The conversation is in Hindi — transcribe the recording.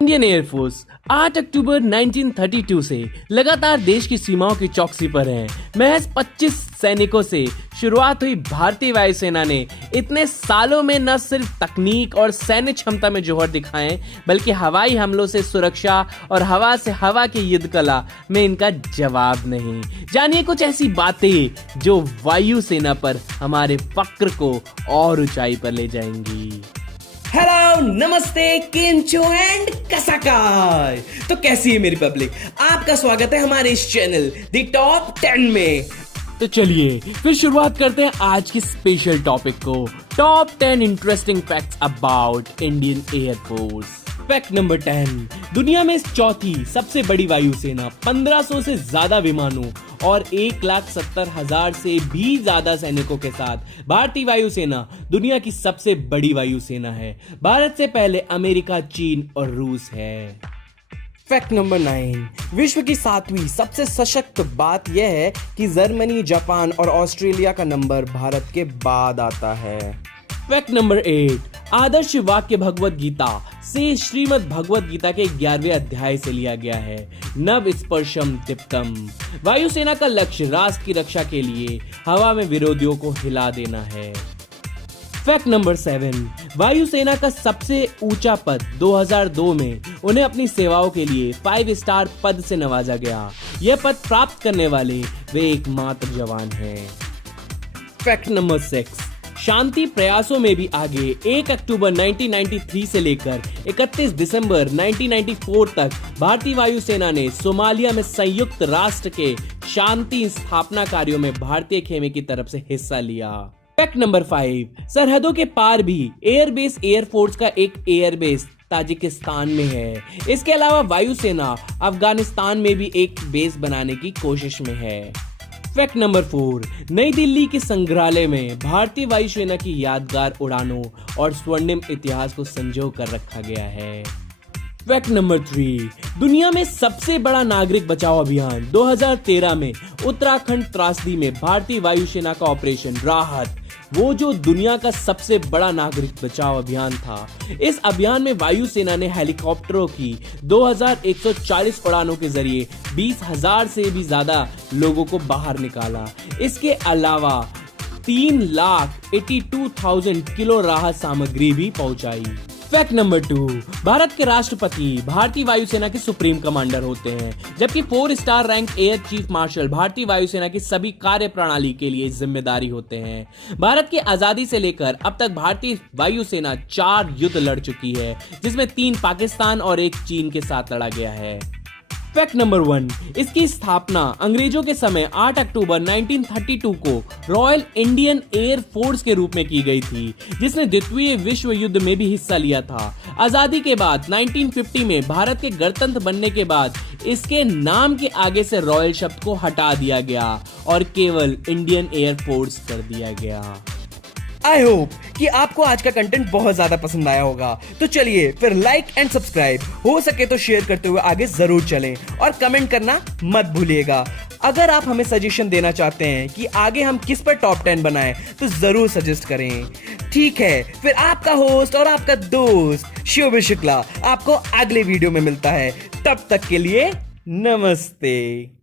इंडियन एयरफोर्स 8 अक्टूबर 1932 से लगातार देश की सीमाओं की चौकसी पर है। महज 25 सैनिकों से शुरुआत हुई भारतीय वायुसेना ने इतने सालों में न सिर्फ तकनीक और सैन्य क्षमता में जोहर दिखाए, बल्कि हवाई हमलों से सुरक्षा और हवा से हवा की युद्ध कला में इनका जवाब नहीं। जानिए कुछ ऐसी बातें जो वायुसेना पर हमारे फक्र को और ऊंचाई पर ले जाएंगी। हेलो, नमस्ते, किंचो एंड कसकाय। तो कैसी है मेरी पब्लिक? आपका स्वागत है हमारे इस चैनल दी टॉप 10 में। तो चलिए फिर शुरुआत करते हैं आज की स्पेशल टॉपिक को, top 10 interesting facts about Indian air force. Fact number 10, दुनिया में चौथी सबसे बड़ी वायुसेना 1500 से ज्यादा विमानों और 1,70,000 से भी ज्यादा सैनिकों के साथ भारतीय वायुसेना दुनिया की सबसे बड़ी वायुसेना है। भारत से पहले अमेरिका, चीन और रूस है। फैक्ट नंबर 9, विश्व की 7वीं सबसे सशक्त बात यह है कि जर्मनी, जापान और ऑस्ट्रेलिया का नंबर भारत के बाद आता है। फैक्ट नंबर 8, आदर्श वाक्य भगवत गीता से श्रीमद् भगवत गीता के 11वें अध्याय से लिया गया है। नव स्पर्शम दीप्तम। वायुसेना का लक्ष्य राष्ट्र की रक्षा के लिए हवा में विरोधियों को हिला देना है। फैक्ट नंबर 7, वायुसेना का सबसे ऊंचा पद 2002 में उन्हें अपनी सेवाओं के लिए 5 स्टार पद से नवाजा गया। यह पद प्राप्त करने वाले वे एकमात्र जवान हैं। फैक्ट नंबर 6, शांति प्रयासों में भी आगे 1 अक्टूबर 1993 से लेकर 31 दिसंबर 1994 तक भारतीय वायुसेना ने सोमालिया में संयुक्त राष्ट्र के शांति स्थापना कार्यों में भारतीय खेमे की तरफ से हिस्सा लिया। फैक्ट नंबर 5, सरहदों के पार भी एयरबेस एयरफोर्स का एक एयरबेस ताजिकिस्तान में है। इसके अलावा वायुसेना अफगानिस्तान में भी एक बेस बनाने की कोशिश में है। फैक्ट नंबर 4, नई दिल्ली के संग्रहालय में भारतीय वायुसेना की यादगार उड़ानों और स्वर्णिम इतिहास को संजो कर रखा गया है। फैक्ट नंबर 3, दुनिया में सबसे बड़ा नागरिक बचाओ अभियान 2013 में उत्तराखंड त्रासदी में भारतीय वायुसेना का ऑपरेशन राहत, वो जो दुनिया का सबसे बड़ा नागरिक बचाओ अभियान था। इस अभियान में वायुसेना ने हेलीकॉप्टरों की 2140 उड़ानों के जरिए 20,000 से भी ज्यादा लोगों को बाहर निकाला। इसके अलावा 3,82,000 किलो राहत सामग्री भी पहुंचाई। फैक्ट नंबर 2, भारत के राष्ट्रपति भारतीय वायुसेना के सुप्रीम कमांडर होते हैं, जबकि 4 star rank air chief marshal भारतीय वायुसेना की सभी कार्य प्रणाली के लिए जिम्मेदारी होते हैं। भारत की आजादी से लेकर अब तक भारतीय वायुसेना 4 युद्ध लड़ चुकी है, जिसमें 3 पाकिस्तान और 1 चीन के साथ लड़ा गया है। फैक्ट नंबर 1, इसकी स्थापना अंग्रेजों के समय 8 अक्टूबर 1932 को रॉयल इंडियन एयर फोर्स के रूप में की गई थी, जिसने द्वितीय विश्व युद्ध में भी हिस्सा लिया था। आजादी के बाद 1950 में भारत के गणतंत्र बनने के बाद इसके नाम के आगे से रॉयल शब्द को हटा दिया गया और केवल इंडियन एयर फोर्स कर दिया गया। आई होप कि आपको आज का कंटेंट बहुत ज्यादा पसंद आया होगा। तो चलिए फिर लाइक एंड सब्सक्राइब, हो सके तो शेयर करते हुए आगे जरूर चलें और कमेंट करना मत भूलिएगा। अगर आप हमें सजेशन देना चाहते हैं कि आगे हम किस पर टॉप 10 बनाएं तो जरूर सजेस्ट करें। ठीक है, फिर आपका होस्ट और आपका दोस्त शोभित शुक्ला आपको अगले वीडियो में मिलता है। तब तक के लिए नमस्ते।